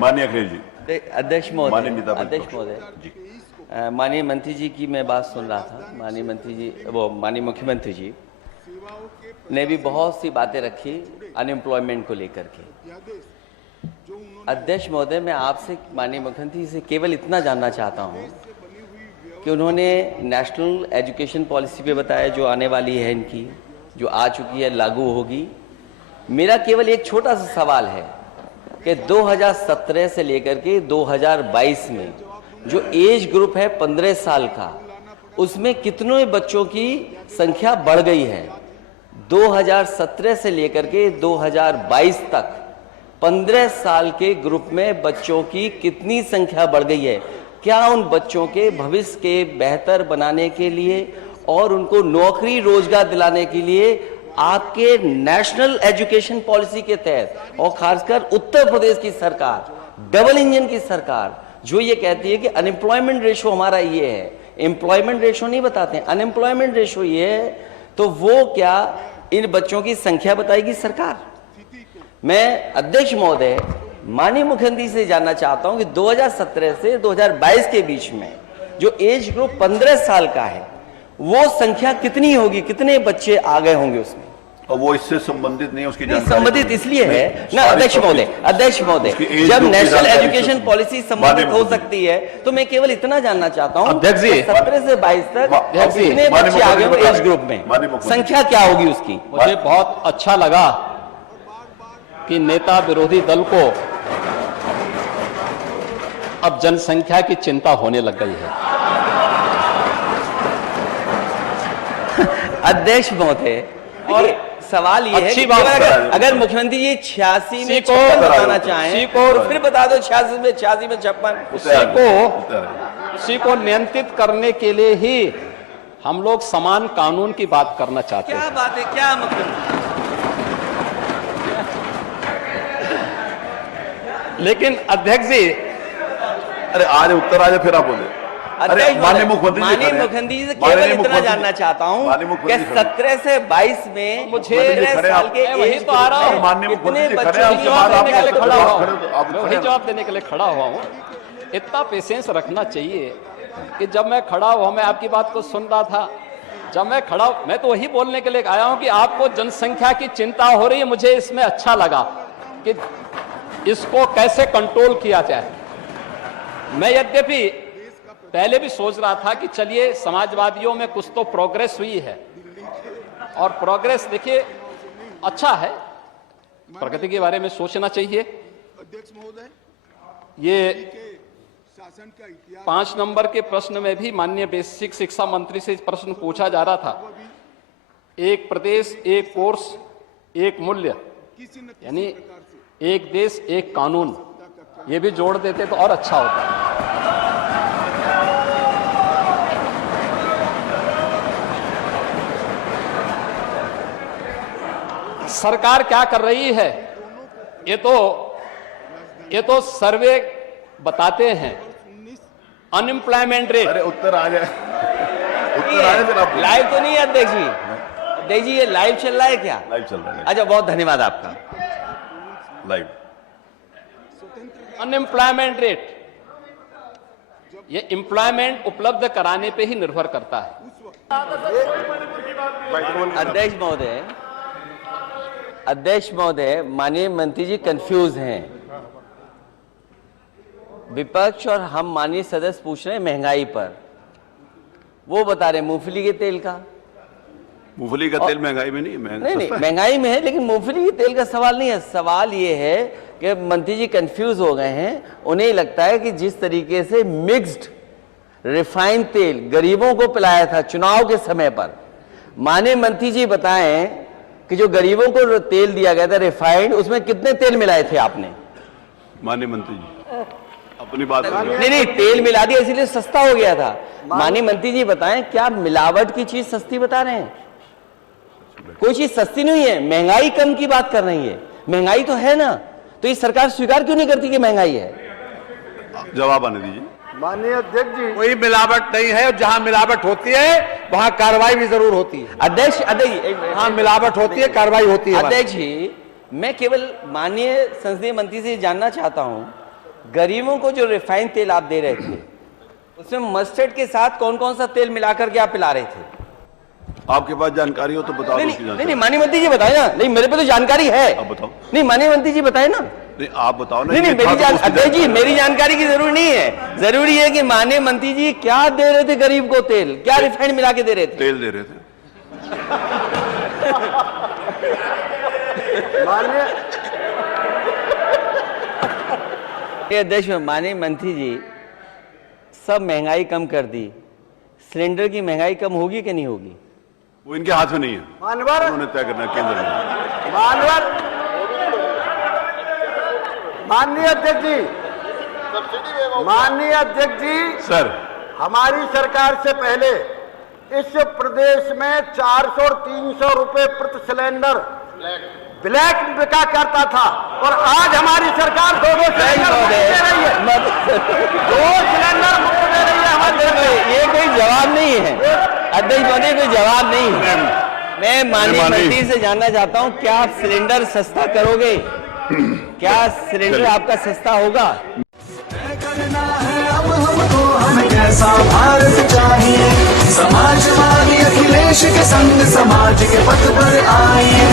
माननीय अखिलेश जी, अध्यक्ष महोदय, जी, माननीय मंत्री जी की मैं बात सुन रहा था। माननीय मंत्री जी, वो माननीय मुख्यमंत्री जी ने भी बहुत सी बातें रखी अनएम्प्लॉयमेंट को लेकर के। अध्यक्ष महोदय, मैं आपसे माननीय मुख्यमंत्री से केवल इतना जानना चाहता हूं कि उन्होंने नेशनल एजुकेशन पॉलिसी पे बताया जो आने वाली है, इनकी जो आ चुकी है, लागू होगी। मेरा केवल एक छोटा सा सवाल है कि 2017 से लेकर के 2022 में जो एज ग्रुप है 15 साल का, उसमें कितने बच्चों की संख्या बढ़ गई है? 2017 से लेकर के 2022 तक 15 साल के ग्रुप में बच्चों की कितनी संख्या बढ़ गई है? क्या उन बच्चों के भविष्य के बेहतर बनाने के लिए और उनको नौकरी रोजगार दिलाने के लिए आपके नेशनल एजुकेशन पॉलिसी के तहत, और खासकर उत्तर प्रदेश की सरकार, डबल इंजन की सरकार, जो ये कहती है कि अनएम्प्लॉयमेंट रेशो हमारा ये है, एम्प्लॉयमेंट रेशो नहीं बताते, अनएम्प्लॉयमेंट रेशो ये है, तो वो क्या इन बच्चों की संख्या बताएगी सरकार? मैं अध्यक्ष महोदय माननीय मुख्यमंत्री से जानना चाहता हूं कि 2017 से 2022 के बीच में जो एज ग्रुप 15 साल का है, वो संख्या कितनी होगी, कितने बच्चे आ गए होंगे उसमें? और वो इससे संबंधित नहीं, उसकी जानकारी संबंधित इसलिए है ना अध्यक्ष महोदय, जब नेशनल एजुकेशन पॉलिसी संबंधित हो सकती है, तो मैं केवल इतना जानना चाहता हूं अध्यक्ष जी, 17 से 22 तक कितने बच्चे आ गए एज ग्रुप में, संख्या क्या होगी उसकी? मुझे बहुत अच्छा लगा कि नेता विरोधी दल को अब जनसंख्या की चिंता होने लग गई है। अध्यक्ष महोदय, और सवाल ये है कि अगर मुख्यमंत्री जी 86 में 56 बताना चाहें तो फिर बता दो 86 में 56। उसी को नियंत्रित करने के लिए ही हम लोग समान कानून की बात करना चाहते हैं। क्या बात है, क्या मतलब? लेकिन अध्यक्ष जी, अरे आज उत्तर आ जाए फिर आप बोले। माननीय मुख्यमंत्री से केवल इतना जानना चाहता हूं कि 17 से 22 में मुझे 15 साल के वही तो आ रहा हूं, माननीय कितने मुख्यमंत्री वही जवाब देने के लिए खड़ा हुआ हूं। इतना पेशेंस रखना चाहिए कि जब मैं खड़ा हुआ, मैं आपकी बात को सुन रहा था, जब मैं खड़ा, मैं तो वही बोलने के लिए आया हूं कि आपको जनसंख्या की चिंता हो रही है। मुझे इसमें अच्छा लगा कि इसको कैसे कंट्रोल किया जाए। मैं यद्यपि पहले भी सोच रहा था कि चलिए समाजवादियों में कुछ तो प्रोग्रेस हुई है, और प्रोग्रेस देखिए अच्छा है, प्रगति के बारे में सोचना चाहिए। ये 5 नंबर के प्रश्न में भी माननीय बेसिक शिक्षा मंत्री से प्रश्न पूछा जा रहा था, एक प्रदेश एक कोर्स एक मूल्य, यानी एक देश एक कानून, ये भी जोड़ देते तो और अच्छा होता। सरकार क्या कर रही है, ये तो सर्वे बताते हैं। अनएम्प्लॉयमेंट रेट, अरे उत्तर आ जाए, लाइव तो नहीं है अध्यक्ष जी? अध्यक्ष जी, ये लाइव चल रहा है क्या? लाइव चल रहा है। अच्छा, बहुत धन्यवाद आपका। लाइव अनएम्प्लॉयमेंट रेट, ये एम्प्लॉयमेंट उपलब्ध कराने पे ही निर्भर करता है। अध्यक्ष महोदय, माननीय मंत्री जी कंफ्यूज हैं। विपक्ष और हम माननीय सदस्य पूछ रहे हैं महंगाई पर, वो बता रहे मूंगफली के तेल का। मूंगफली का तेल महंगाई में नहीं है, नहीं महंगाई में है, लेकिन मूंगफली के तेल का सवाल नहीं है। सवाल ये है कि मंत्री जी कंफ्यूज हो गए हैं। उन्हें लगता है कि जिस तरीके से मिक्स्ड रिफाइंड तेल गरीबों को पिलाया था चुनाव के समय पर, माननीय मंत्री जी बताएं कि जो गरीबों को तेल दिया गया था रिफाइंड, उसमें कितने तेल मिलाए थे आपने? माननीय मंत्री जी अपनी बात नहीं, तेल मिला दिया इसीलिए सस्ता हो गया था। माननीय मंत्री जी बताएं, क्या मिलावट की चीज सस्ती बता रहे हैं? कोई चीज सस्ती नहीं है, महंगाई कम की बात कर रही है। महंगाई तो है ना, तो ये सरकार स्वीकार क्यों नहीं करती कि महंगाई है? जवाब आने दीजिए। माननीय अध्यक्ष जी, कोई मिलावट नहीं है, और जहां मिलावट होती है वहां कार्रवाई भी जरूर होती है। अध्यक्ष, हाँ, मिलावट होती है, कार्रवाई होती है। अध्यक्ष जी, मैं केवल माननीय संसदीय मंत्री से जानना चाहता हूं गरीबों को जो रिफाइंड तेल आप दे रहे थे उसमें मस्टर्ड के साथ कौन कौन सा तेल मिलाकर के आप पिला रहे थे? आपके पास जानकारी हो तो बता दो नहीं उसकी नहीं जानकारी। माननीय मंत्री जी बताए ना। नहीं मेरे पे तो जानकारी है। आप बताओ। नहीं माननीय मंत्री जी बताए ना। नहीं आप बताओ ना। नहीं नहीं ये था मेरी तो उसकी अध्यक्ष जी मेरी जानकारी की जरूरी नहीं है। जरूरी है कि माननीय मंत्री जी क्या दे रहे थे गरीब को तेल, क्या रिफाइंड मिला के दे रहे थे? तेल दे रहे थे। अध्यक्ष माननीय मंत्री जी सब महंगाई कम कर दी, सिलेंडर की महंगाई कम होगी कि नहीं होगी? वो इनके हाथ में नहीं है, मानवर उन्होंने तय करना है केंद्र में। मानवर माननीय अध्यक्ष जी, माननीय अध्यक्ष जी, सर हमारी सरकार से पहले इस प्रदेश में 400 और 300 रुपए प्रति सिलेंडर ब्लैक बिका करता था और आज हमारी सरकार 2 सिलेंडर मुफ्त दे रही है। 2 सिलेंडर मुफ्त दे रही है हमारी सरकार। ये कोई जवाब नहीं है अध्यक्ष महोदय, कोई जवाब नहीं है। मैं माननीय मंत्री से जानना चाहता हूं क्या आप सिलेंडर सस्ता करोगे? क्या सिलेंडर आपका सस्ता होगा? करना है अब हमको, हमें कैसा भारत चाहिए? समाजवादी अखिलेश के संग समाज के पथ पर आइए।